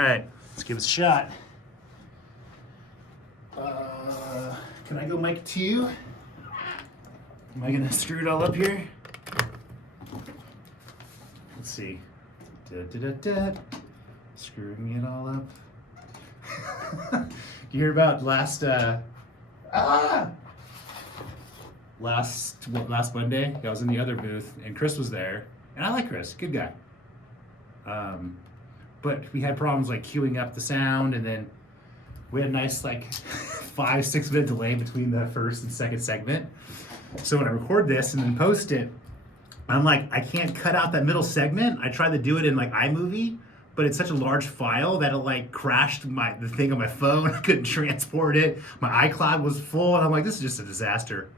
All right, let's give it a shot. Can I go mic 2? Am I gonna screw it all up here? Let's see. Screwing it all up. You hear about last Monday? I was in the other booth and Chris was there, and I like Chris, good guy. But we had problems like queuing up the sound, and then we had a nice like 5-6 minute delay between the first and second segment. So when I record this and then post it, I'm like, I can't cut out that middle segment. I tried to do it in like iMovie, but it's such a large file that it like crashed the thing on my phone. I couldn't transport it. My iCloud was full, and I'm like, this is just a disaster.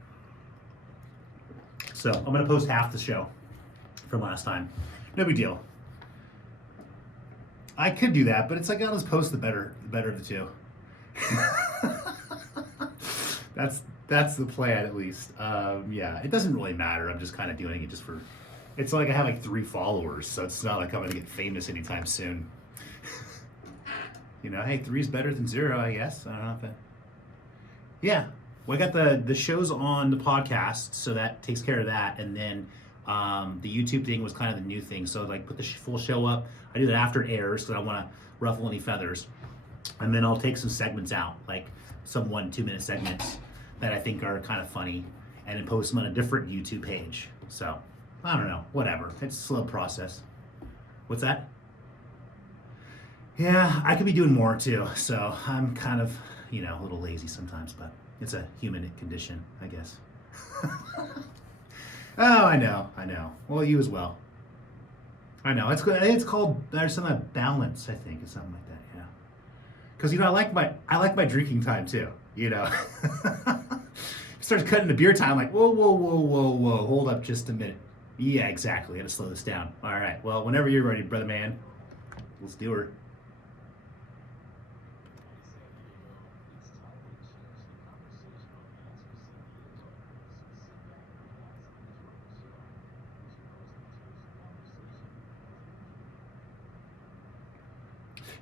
So I'm gonna post half the show from last time. No big deal. I could do that, but it's like I'll just post the better of the two. That's the plan, at least. Yeah, it doesn't really matter. I'm just kind of doing it just for. It's like I have like 3 followers, so it's not like I'm gonna get famous anytime soon. You know, hey, 3 is better than 0, I guess. I don't know if that. Yeah, well, I got the shows on the podcast, so that takes care of that, and then the YouTube thing was kind of the new thing. So like, put the full show up. I do that after it airs, so I don't want to ruffle any feathers, and then I'll take some segments out, like some 1-2 minute segments that I think are kind of funny, and then post them on a different YouTube page. So I don't know, whatever. It's a slow process. What's that? Yeah, I could be doing more too. So I'm kind of, a little lazy sometimes, but it's a human condition, I guess. Oh, I know. Well, you as well. I know. It's called, there's something like balance, I think, or something like that. Yeah. Because I like my drinking time too. Starts cutting the beer time. Like, whoa, hold up just a minute. Yeah, exactly. Gotta slow this down. All right. Well, whenever you're ready, brother man, let's do her.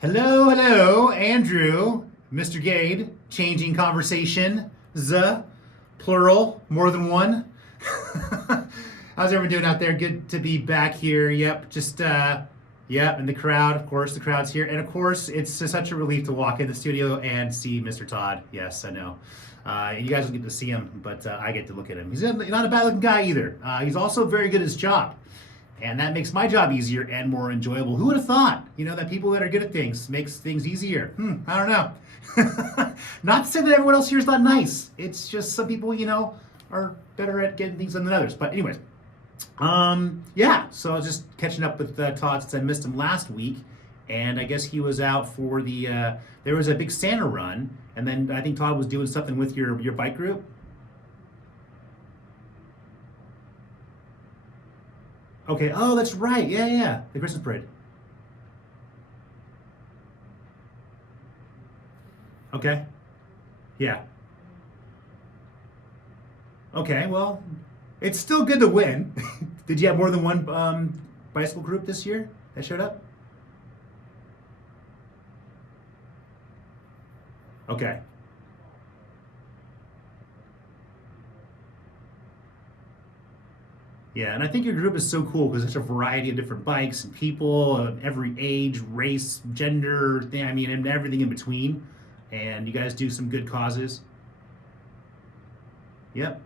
Hello, Andrew, Mr. Gade, changing conversation, plural, more than one. How's everyone doing out there? Good to be back here. Yep, and the crowd, of course, the crowd's here. And of course, it's such a relief to walk in the studio and see Mr. Todd. Yes, I know. You guys will get to see him, but I get to look at him. He's not a bad looking guy either. He's also very good at his job. And that makes my job easier and more enjoyable. Who would have thought, that people that are good at things makes things easier? I don't know. Not to say that everyone else here is not nice. It's just some people, are better at getting things done than others. But anyways, yeah. So I was just catching up with Todd since I missed him last week. And I guess he was out for there was a big Santa run. And then I think Todd was doing something with your bike group. Okay. Oh, that's right. Yeah. The Christmas parade. Okay. Yeah. Okay. Well, it's still good to win. Did you have more than one bicycle group this year that showed up? Okay. Yeah, and I think your group is so cool because there's a variety of different bikes and people of every age, race, gender, thing, and everything in between. And you guys do some good causes. Yep,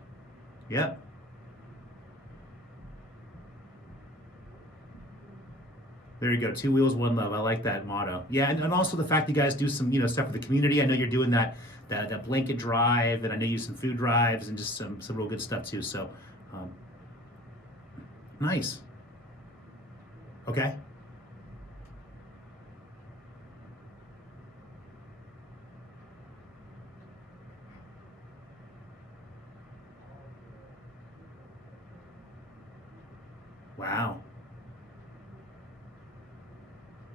yep. There you go. 2 wheels, 1 love. I like that motto. Yeah, and also the fact you guys do some, stuff for the community. I know you're doing that blanket drive, and I know you do some food drives and just some real good stuff too. So, um, nice. Okay. Wow.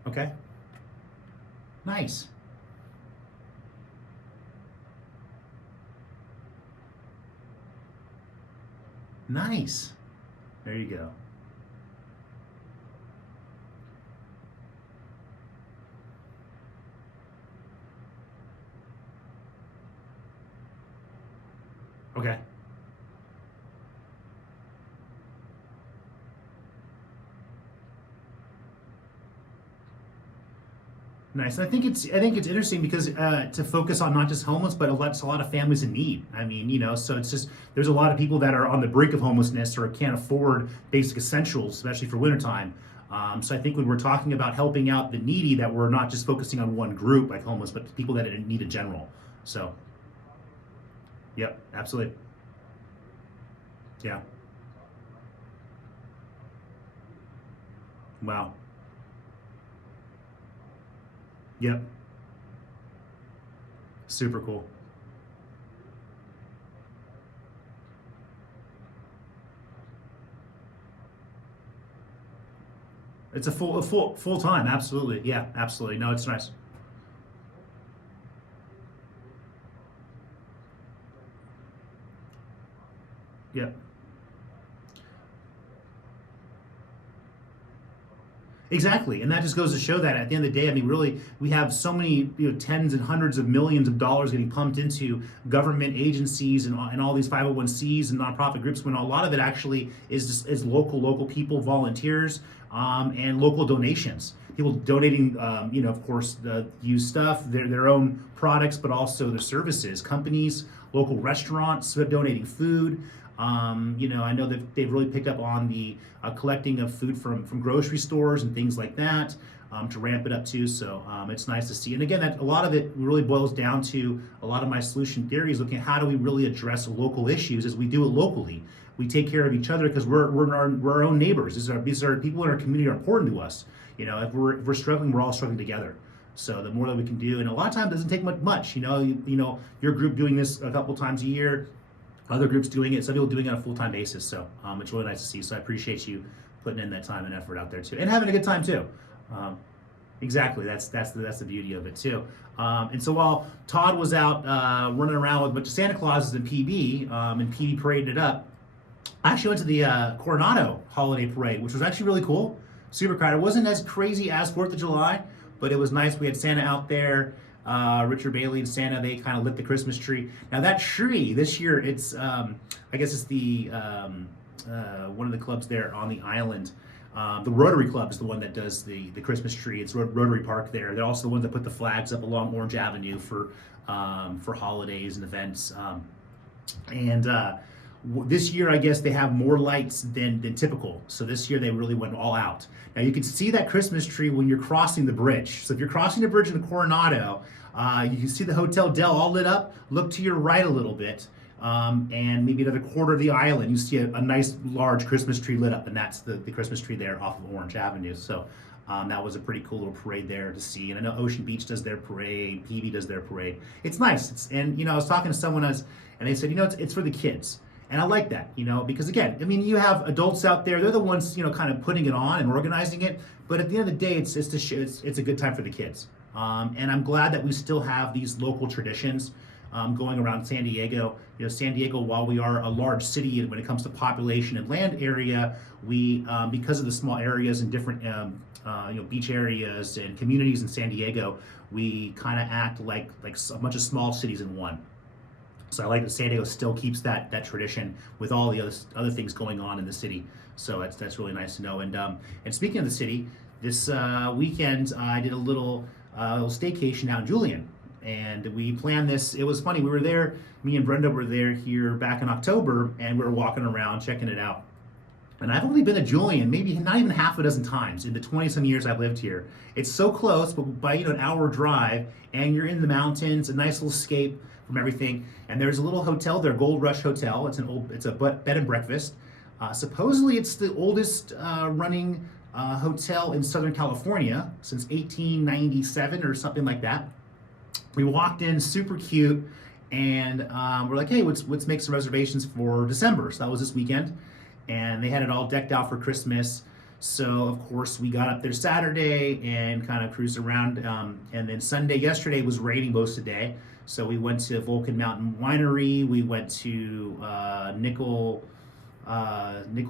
Okay. Nice. Nice. There you go. Okay. Nice. I think it's interesting because to focus on not just homeless, but a lot of families in need. I mean, so it's just there's a lot of people that are on the brink of homelessness or can't afford basic essentials, especially for wintertime. So I think when we're talking about helping out the needy, that we're not just focusing on one group like homeless, but people that are in need in general. So, yep, absolutely. Yeah. Wow. Yep. Super cool. It's a full time. Absolutely. Yeah. Absolutely. No, it's nice. Yep. Exactly, and that just goes to show that at the end of the day, I mean, really, we have so many, tens and hundreds of millions of dollars getting pumped into government agencies and all these 501(c)s and nonprofit groups. When a lot of it actually is local people, volunteers, and local donations. People donating, of course, the used stuff, their own products, but also their services. Companies, local restaurants donating food. I know that they've really picked up on the collecting of food from grocery stores and things like that to ramp it up too. So it's nice to see. And again, that a lot of it really boils down to a lot of my solution theory is looking at how do we really address local issues as we do it locally. We take care of each other because we're our own neighbors. These are people in our community are important to us. If we're struggling, we're all struggling together. So the more that we can do, and a lot of times it doesn't take much. Your group doing this a couple times a year, other groups doing it, some people doing it on a full-time basis. So it's really nice to see. So I appreciate you putting in that time and effort out there too, and having a good time too. Um, exactly, that's the beauty of it too. And so while Todd was out running around with a bunch of Santa Clauses and PB, and PB paraded it up, I actually went to the Coronado Holiday Parade, which was actually really cool. Super crowded. It wasn't as crazy as Fourth of July, but it was nice. We had Santa out there. Richard Bailey and Santa, they kind of lit the Christmas tree. Now that tree this year, it's I guess it's the one of the clubs there on the island. The Rotary Club is the one that does the Christmas tree. It's Rotary Park there. They're also the ones that put the flags up along Orange Avenue for holidays and events. And this year, I guess they have more lights than typical. So this year they really went all out. Now you can see that Christmas tree when you're crossing the bridge. So if you're crossing the bridge in the Coronado, you can see the Hotel Del all lit up. Look to your right a little bit, and maybe another quarter of the island. You see a nice large Christmas tree lit up, and that's the Christmas tree there off of Orange Avenue. So that was a pretty cool little parade there to see. And I know Ocean Beach does their parade, PV does their parade. It's nice. And I was talking to someone else, and they said, it's for the kids. And I like that, because again, I mean, you have adults out there; they're the ones, kind of putting it on and organizing it. But at the end of the day, it's a good time for the kids. And I'm glad that we still have these local traditions going around San Diego. San Diego, while we are a large city, and when it comes to population and land area, we because of the small areas and different beach areas and communities in San Diego, we kind of act like a bunch of small cities in one. So I like that San Diego still keeps that tradition with all the other things going on in the city. So that's really nice to know. And speaking of the city, this weekend I did a little staycation out in Julian, and we planned this. It was funny. We were there. Me and Brenda were there here back in October, and we were walking around checking it out. And I've only been to Julian maybe not even half a dozen times in the 20-some years I've lived here. It's so close, but by an hour drive, and you're in the mountains, a nice little escape from everything. And there's a little hotel there, Gold Rush Hotel. It's a bed and breakfast. Supposedly, it's the oldest running hotel in Southern California since 1897 or something like that. We walked in, super cute, and we're like, hey, let's make some reservations for December. So that was this weekend, and they had it all decked out for Christmas. So of course we got up there Saturday and kind of cruised around, and then Sunday yesterday was raining most of the day. So we went to Vulcan Mountain Winery. We went to Nickel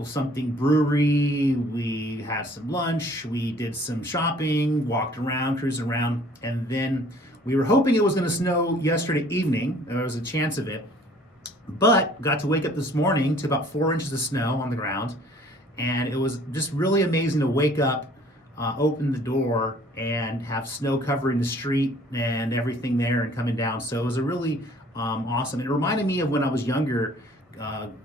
something brewery. We had some lunch. We did some shopping, walked around, cruised around, and then we were hoping it was going to snow yesterday evening. There was a chance of it, But got to wake up this morning to about 4 inches of snow on the ground, and it was just really amazing to wake up, open the door, and have snow covering the street and everything there and coming down. So it was a really awesome. It reminded me of when I was younger,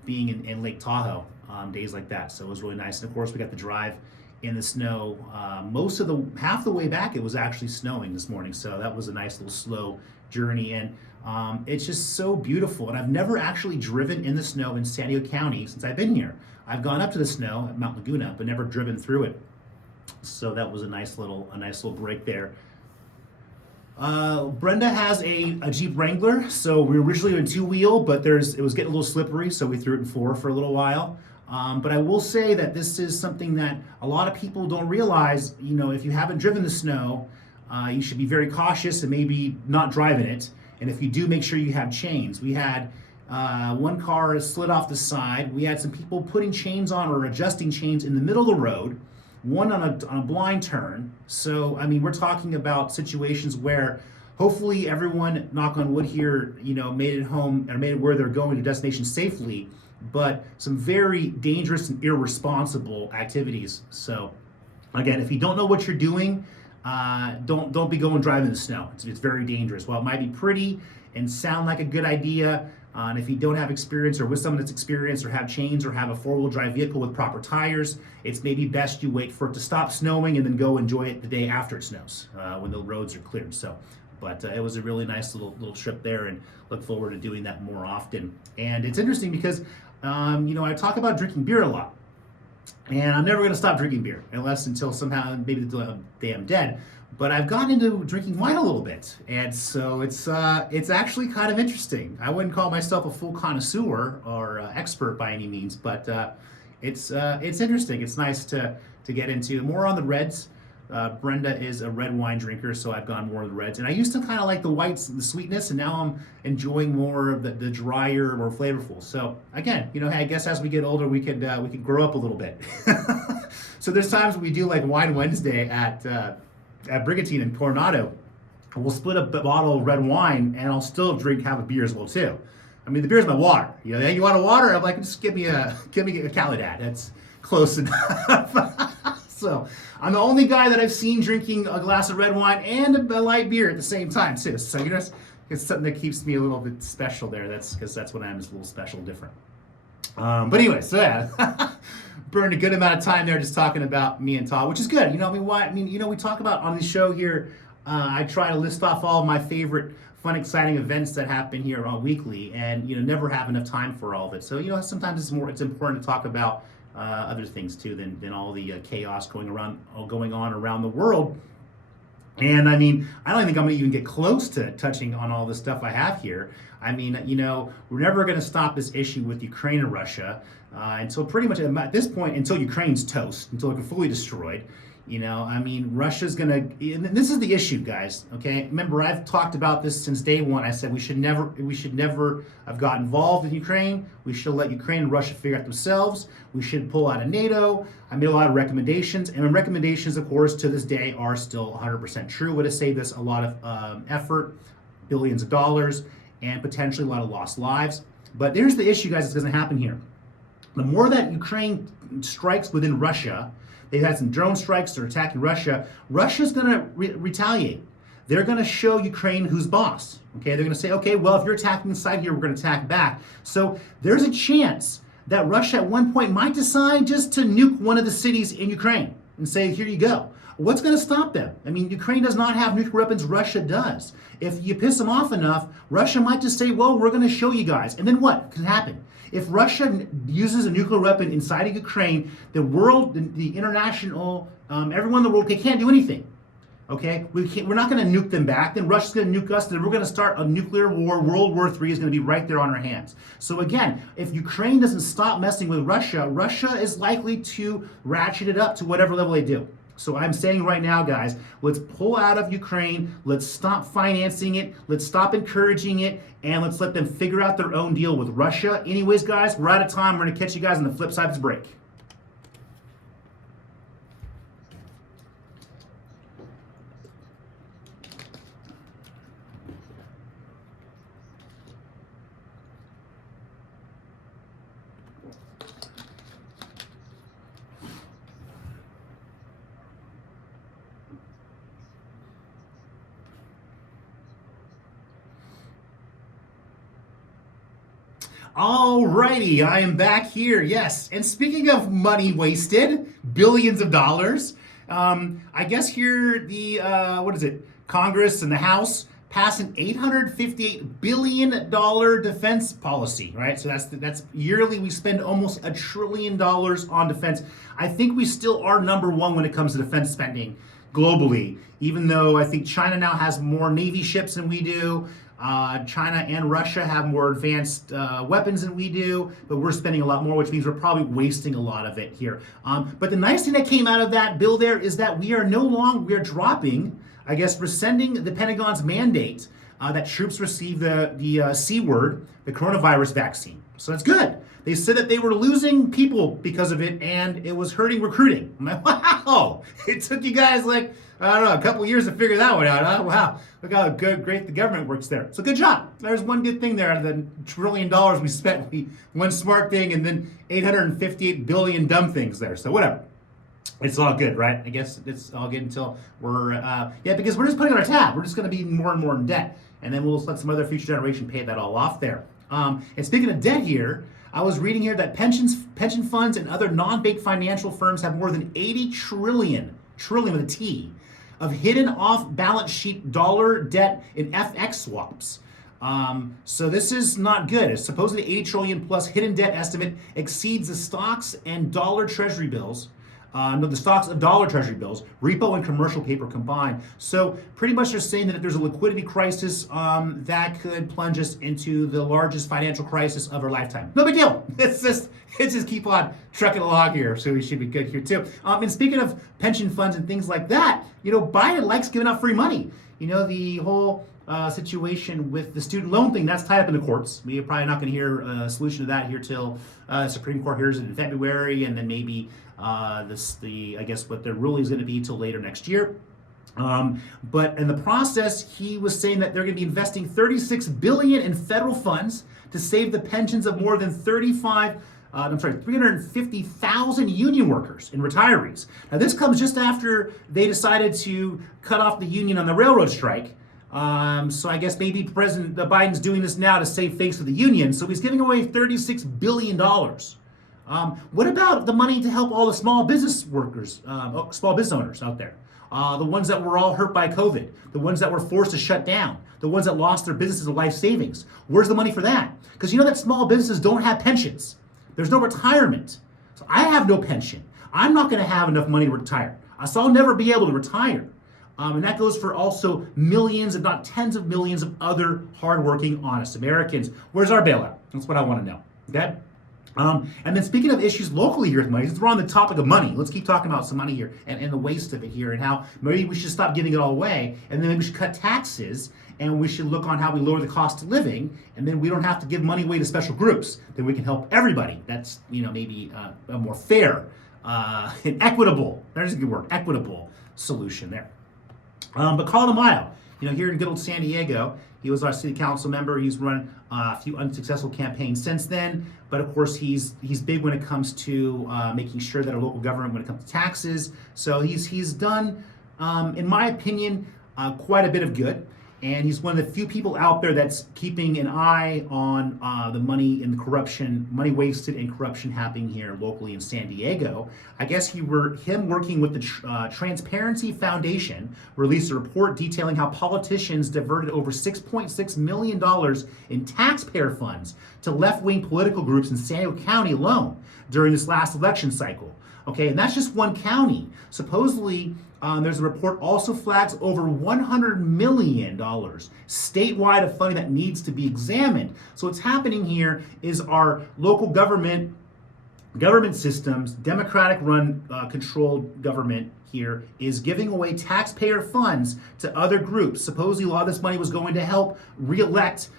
being in Lake Tahoe, days like that. So it was really nice. And of course, we got the drive in the snow. Half the way back, it was actually snowing this morning. So that was a nice little slow journey. And it's just so beautiful. And I've never actually driven in the snow in San Diego County since I've been here. I've gone up to the snow at Mount Laguna, but never driven through it. So that was a nice little break there. Brenda has a Jeep Wrangler, so we were originally in two-wheel, but it was getting a little slippery, so we threw it in four for a little while. But I will say that this is something that a lot of people don't realize. You know, if you haven't driven the snow, you should be very cautious and maybe not driving it. And if you do, make sure you have chains. We had one car slid off the side. We had some people putting chains on or adjusting chains in the middle of the road, one on a blind turn. So, I mean, we're talking about situations where hopefully everyone, knock on wood here, you know, made it home or made it where they're going to destination safely, but some very dangerous and irresponsible activities. So, again, if you don't know what you're doing, don't be going driving in the snow. It's very dangerous. While it might be pretty and sound like a good idea, and if you don't have experience or with someone that's experienced or have chains or have a four-wheel drive vehicle with proper tires, it's maybe best you wait for it to stop snowing and then go enjoy it the day after it snows, when the roads are cleared. So, but it was a really nice little trip there, and look forward to doing that more often. And it's interesting because, you know, I talk about drinking beer a lot. And I'm never going to stop drinking beer until somehow maybe the day I'm dead. But I've gotten into drinking wine a little bit, and so it's actually kind of interesting. I wouldn't call myself a full connoisseur or expert by any means, but it's interesting. It's nice to get into more on the reds. Brenda is a red wine drinker, so I've gone more of the reds. And I used to kind of like the whites and the sweetness, and now I'm enjoying more of the drier, more flavorful. So again, you know, hey, I guess as we get older, we could grow up a little bit. So there's times we do like Wine Wednesday at Brigantine in Coronado. We'll split up a bottle of red wine, and I'll still have a beer as well too. I mean, the beer's my water. You know, you want a water? I'm like, just give me a Calidad. That's close enough. So I'm the only guy that I've seen drinking a glass of red wine and a light beer at the same time too. So you know, it's something that keeps me a little bit special there. That's because that's what I am, is a little special, different. But anyway, so yeah, burned a good amount of time there just talking about me and Todd, which is good. You know, you know, we talk about on the show here. I try to list off all of my favorite fun, exciting events that happen here weekly, and you know, never have enough time for all of it. So you know, sometimes it's important to talk about other things too than all the chaos going on around the world. And I mean, I don't think I'm going to even get close to touching on all the stuff I have here. I mean, you know, we're never going to stop this issue with Ukraine and Russia until pretty much at this point, until Ukraine's toast, until they're fully destroyed. You know, I mean, Russia's going to, and this is the issue, guys, okay? Remember, I've talked about this since day one. I said we should never have got involved in Ukraine. We should let Ukraine and Russia figure out themselves. We should pull out of NATO. I made a lot of recommendations, and recommendations, of course, to this day are still 100% true. Would have saved us a lot of effort, billions of dollars, and potentially a lot of lost lives. But here's the issue, guys, that's going to happen here. The more that Ukraine strikes within Russia, they've had some drone strikes, they're attacking Russia. Russia's going to retaliate. They're going to show Ukraine who's boss. Okay, they're going to say, okay, well, if you're attacking inside here, we're going to attack back. So there's a chance that Russia at one point might decide just to nuke one of the cities in Ukraine and say, here you go. What's going to stop them? I mean, Ukraine does not have nuclear weapons, Russia does. If you piss them off enough, Russia might just say, well, we're going to show you guys. And then what can happen? If Russia uses a nuclear weapon inside of Ukraine, the world, the international, everyone in the world, they can't do anything. Okay, we're not going to nuke them back. Then Russia's going to nuke us. Then we're going to start a nuclear war. World War III is going to be right there on our hands. So again, if Ukraine doesn't stop messing with Russia, Russia is likely to ratchet it up to whatever level they do. So I'm saying right now, guys, let's pull out of Ukraine. Let's stop financing it. Let's stop encouraging it. And let's let them figure out their own deal with Russia. Anyways, guys, we're out of time. We're going to catch you guys on the flip side of this break. Alrighty, I am back here. Yes, and speaking of money wasted, billions of dollars. I guess here the what is it? Congress and the House passed an $858 billion defense policy, right? So that's yearly we spend almost $1 trillion on defense. I think we still are number one when it comes to defense spending globally, even though I think China now has more Navy ships than we do. China and Russia have more advanced weapons than we do, but we're spending a lot more, which means we're probably wasting a lot of it here. But the nice thing that came out of that bill there is that we are dropping, I guess, rescinding the Pentagon's mandate that troops receive the C word, the coronavirus vaccine. So that's good. They said that they were losing people because of it, and it was hurting recruiting. I'm like, wow! It took you guys like, I don't know, a couple of years to figure that one out. Huh? Wow, look how great the government works there. So good job. There's one good thing there. The $1 trillion we spent, one smart thing, and then 858 billion dumb things there. So whatever. It's all good, right? I guess it's all good until we're, because we're just putting on our tab. We're just going to be more and more in debt. And then we'll just let some other future generation pay that all off there. And speaking of debt here, I was reading here that pension funds and other non-bank financial firms have more than 80 trillion with a T, of hidden off-balance sheet dollar debt in FX swaps. So this is not good. It's supposedly 80 trillion plus hidden debt estimate exceeds the stocks and dollar treasury bills. The stocks of dollar treasury bills, repo and commercial paper combined. So pretty much they're saying that if there's a liquidity crisis, that could plunge us into the largest financial crisis of our lifetime. No big deal. It's just keep on trucking along here. So we should be good here too. And speaking of pension funds and things like that, Biden likes giving out free money. The whole situation with the student loan thing, that's tied up in the courts. We're probably not going to hear a solution to that here till Supreme Court hears it in February, and then maybe I guess what their ruling is going to be till later next year. But in the process, he was saying that they're going to be investing $36 billion in federal funds to save the pensions of more than 350,000 union workers and retirees. Now this comes just after they decided to cut off the union on the railroad strike. So I guess maybe President Biden's doing this now to save face of the union. So he's giving away $36 billion. What about the money to help all the small business workers, small business owners out there? The ones that were all hurt by COVID, the ones that were forced to shut down, the ones that lost their businesses and life savings. Where's the money for that? Because you know that small businesses don't have pensions. There's no retirement. So I have no pension. I'm not going to have enough money to retire. So I'll never be able to retire. And that goes for also millions, if not tens of millions of other hardworking, honest Americans. Where's our bailout? That's what I want to know. Okay? And then speaking of issues locally here with money, since we're on the topic of money, let's keep talking about some money here and the waste of it here and how maybe we should stop giving it all away, and then maybe we should cut taxes, and we should look on how we lower the cost of living, and then we don't have to give money away to special groups. Then we can help everybody. That's maybe a more fair and equitable, there's a good word, equitable solution there. But Carl DeMaio, here in good old San Diego, he was our city council member. He's run a few unsuccessful campaigns since then, but of course he's big when it comes to making sure that our local government, when it comes to taxes. So he's done, in my opinion, quite a bit of good. And he's one of the few people out there that's keeping an eye on the money and the corruption, money wasted and corruption happening here locally in San Diego. I guess him working with the Transparency Foundation released a report detailing how politicians diverted over $6.6 million in taxpayer funds to left-wing political groups in San Diego County alone during this last election cycle. Okay, and that's just one county. Supposedly, there's a report also flags over $100 million statewide of funding that needs to be examined. So what's happening here is our local government systems, Democratic-run, controlled government here is giving away taxpayer funds to other groups. Supposedly, a lot of this money was going to help re-elect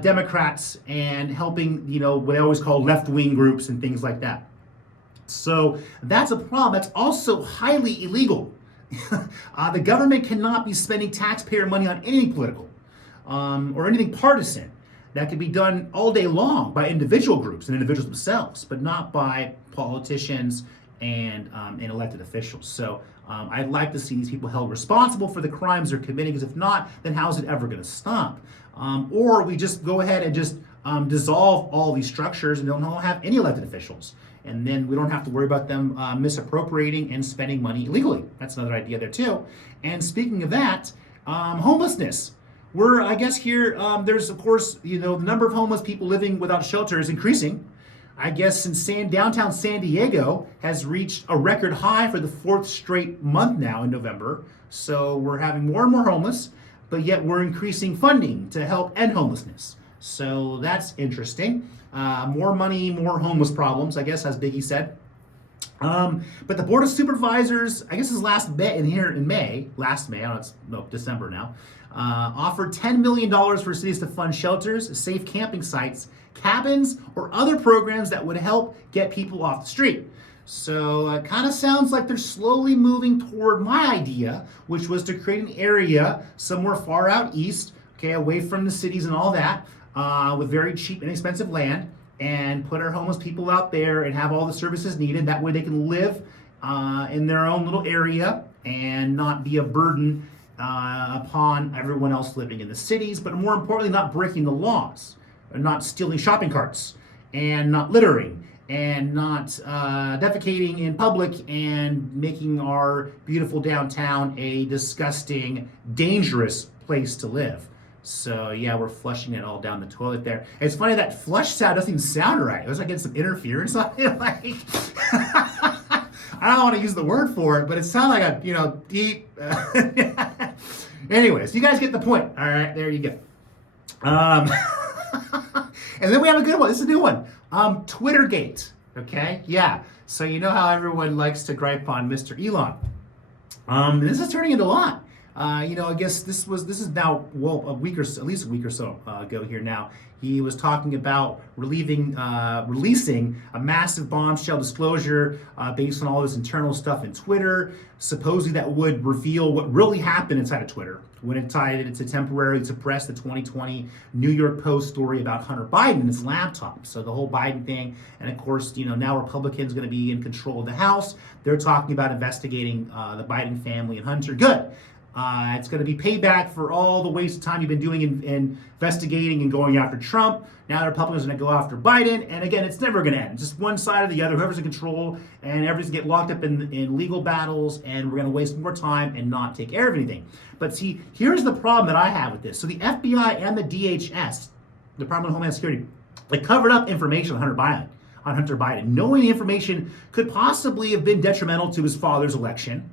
Democrats and helping, what they always call left-wing groups and things like that. So that's a problem. That's also highly illegal. The government cannot be spending taxpayer money on anything political or anything partisan. That could be done all day long by individual groups and individuals themselves, but not by politicians and elected officials. So I'd like to see these people held responsible for the crimes they're committing, because if not, then how's it ever going to stop? Or we just go ahead and just dissolve all these structures and don't have any elected officials. And then we don't have to worry about them misappropriating and spending money illegally. That's another idea there too. And speaking of that, homelessness. We're, I guess here, there's of course, the number of homeless people living without shelter is increasing. I guess since downtown San Diego has reached a record high for the 4th straight month now in November. So we're having more and more homeless, but yet we're increasing funding to help end homelessness. So that's interesting. More money, more homeless problems, I guess, as Biggie said. But the Board of Supervisors, I guess it's last May, last May, I don't know, it's December now, offered $10 million for cities to fund shelters, safe camping sites, cabins, or other programs that would help get people off the street. So it kind of sounds like they're slowly moving toward my idea, which was to create an area somewhere far out east, okay, away from the cities and all that, with very cheap, inexpensive land, and put our homeless people out there and have all the services needed. That way they can live in their own little area and not be a burden upon everyone else living in the cities, but more importantly, not breaking the laws, not stealing shopping carts, and not littering, and not defecating in public and making our beautiful downtown a disgusting, dangerous place to live. So yeah, we're flushing it all down the toilet there. It's funny that flush sound doesn't even sound right. It was like getting some interference on it. Like I don't want to use the word for it, but it sounded like a deep. Anyways, you guys get the point. All right, there you go. And then we have a good one. This is a new one. Twittergate. Okay, yeah. So you know how everyone likes to gripe on Mr. Elon. This is turning into a lot. I guess this is now at least a week or so ago here now. He was talking about releasing a massive bombshell disclosure based on all this internal stuff in Twitter. Supposedly that would reveal what really happened inside of Twitter when it tried to temporarily suppress the 2020 New York Post story about Hunter Biden and his laptop. So the whole Biden thing, and of course, now Republicans going to be in control of the House. They're talking about investigating the Biden family and Hunter. Good. It's going to be payback for all the waste of time you've been doing in investigating and going after Trump. Now the Republicans are going to go after Biden. And again, it's never going to end. Just one side or the other, whoever's in control, and everybody's going to get locked up in legal battles, and we're going to waste more time and not take care of anything. But see, here's the problem that I have with this. So the FBI and the DHS, the Department of Homeland Security, they covered up information on Hunter Biden, knowing the information could possibly have been detrimental to his father's election.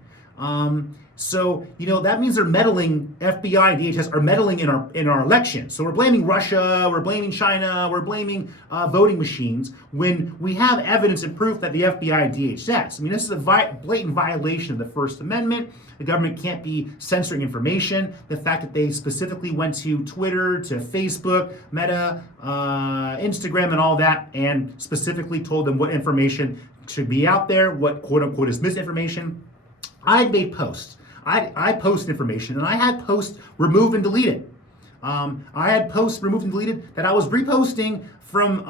So that means they're meddling. FBI and DHS are meddling in our election. So we're blaming Russia, we're blaming China, we're blaming voting machines when we have evidence and proof that the FBI and DHS. I mean, this is a blatant violation of the First Amendment. The government can't be censoring information. The fact that they specifically went to Twitter, to Facebook, Meta, Instagram, and all that, and specifically told them what information should be out there, what quote unquote is misinformation. I made posts. I post information, and I had posts removed and deleted. I had posts removed and deleted that I was reposting from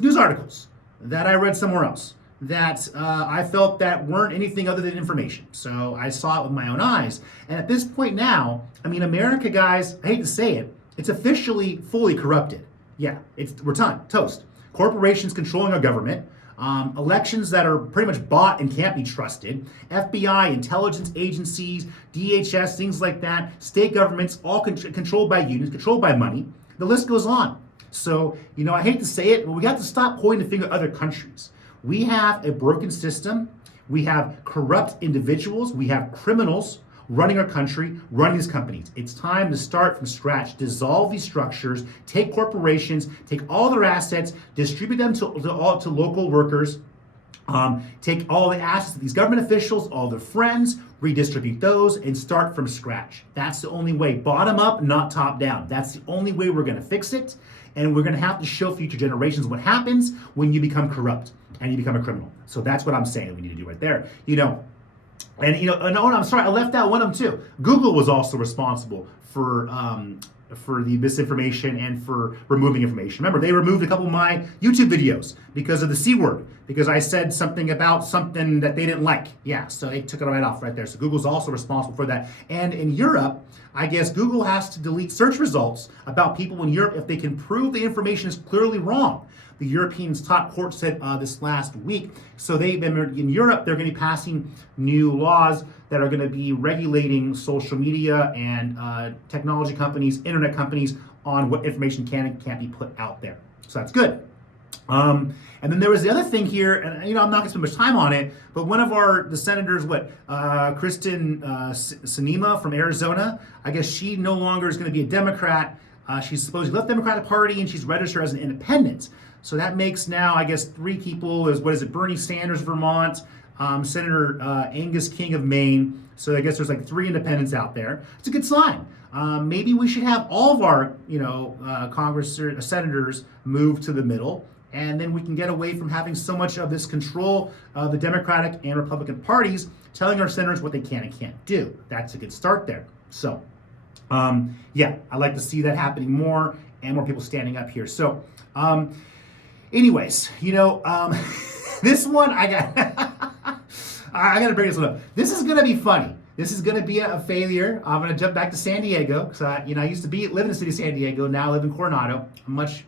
news articles that I read somewhere else that I felt that weren't anything other than information. So I saw it with my own eyes. And at this point now, I mean, America, guys, I hate to say it, it's officially fully corrupted. Yeah, we're toast. Corporations controlling our government. Elections that are pretty much bought and can't be trusted, FBI, intelligence agencies, DHS, things like that, state governments, all controlled by unions, controlled by money. The list goes on. So, I hate to say it, but we got to stop pointing the finger at other countries. We have a broken system. We have corrupt individuals. We have criminals running our country, running these companies. It's time to start from scratch, dissolve these structures, take corporations, take all their assets, distribute them to local workers, take all the assets of these government officials, all their friends, redistribute those, and start from scratch. That's the only way. Bottom up, not top down. That's the only way we're going to fix it. And we're going to have to show future generations what happens when you become corrupt and you become a criminal. So that's what I'm saying we need to do right there. And I'm sorry, I left out one of them too. Google was also responsible for the misinformation and for removing information. Remember, they removed a couple of my YouTube videos because of the C word, because I said something about something that they didn't like. Yeah, so they took it right off right there. So Google's also responsible for that. And in Europe, I guess Google has to delete search results about people in Europe if they can prove the information is clearly wrong. The Europeans' top court said this last week. So in Europe, they're going to be passing new laws that are going to be regulating social media and technology companies, internet companies, on what information can and can't be put out there. So that's good. And then there was the other thing here, and I'm not going to spend much time on it, but one of the senators, Kristen Sinema from Arizona, I guess she no longer is going to be a Democrat. She's supposedly left the Democratic Party and she's registered as an independent. So that makes now, I guess, 3 people Bernie Sanders, Vermont, Senator Angus King of Maine. So I guess there's like 3 independents out there. It's a good sign. Maybe we should have all of our, Congress senators move to the middle, and then we can get away from having so much of this control of the Democratic and Republican parties telling our senators what they can and can't do. That's a good start there. So, yeah, I'd like to see that happening more and more people standing up here. So, anyways, this one I got to bring this one up. This is gonna be funny. This is gonna be a failure. I'm gonna jump back to San Diego because I used to live in the city of San Diego. Now I live in Coronado, a much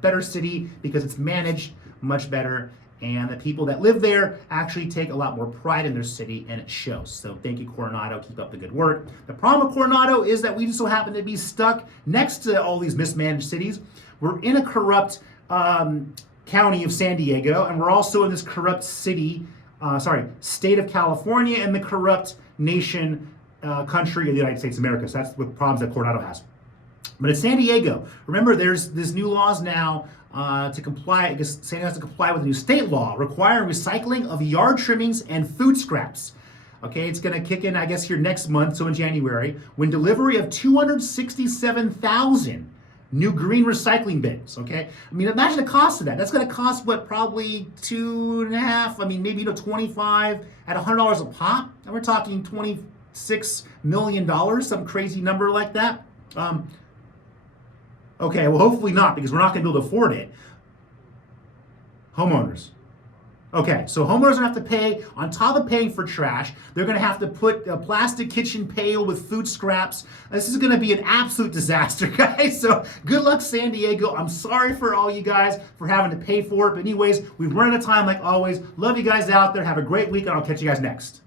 better city because it's managed much better, and the people that live there actually take a lot more pride in their city, and it shows. So thank you, Coronado. Keep up the good work. The problem with Coronado is that we just so happen to be stuck next to all these mismanaged cities. We're in a corrupt county of San Diego, and we're also in this corrupt state of California, and the corrupt country of the United States of America. So that's what problems that Coronado has. But in San Diego, remember, there's new laws now to comply. I guess San Diego has to comply with a new state law requiring recycling of yard trimmings and food scraps. Okay, it's going to kick in, I guess, here next month, so in January, when delivery of 267,000 new green recycling bins. Okay, I mean, imagine the cost of that. That's going to cost probably 2.5. I mean, maybe 25 at $100 a pop. And we're talking $26 million, some crazy number like that. Okay, well, hopefully not, because we're not going to be able to afford it. Homeowners. Okay, so homeowners are going to have to pay, on top of paying for trash, they're going to have to put a plastic kitchen pail with food scraps. This is going to be an absolute disaster, guys. So good luck, San Diego. I'm sorry for all you guys for having to pay for it. But anyways, we've run out of time like always. Love you guys out there. Have a great week, and I'll catch you guys next.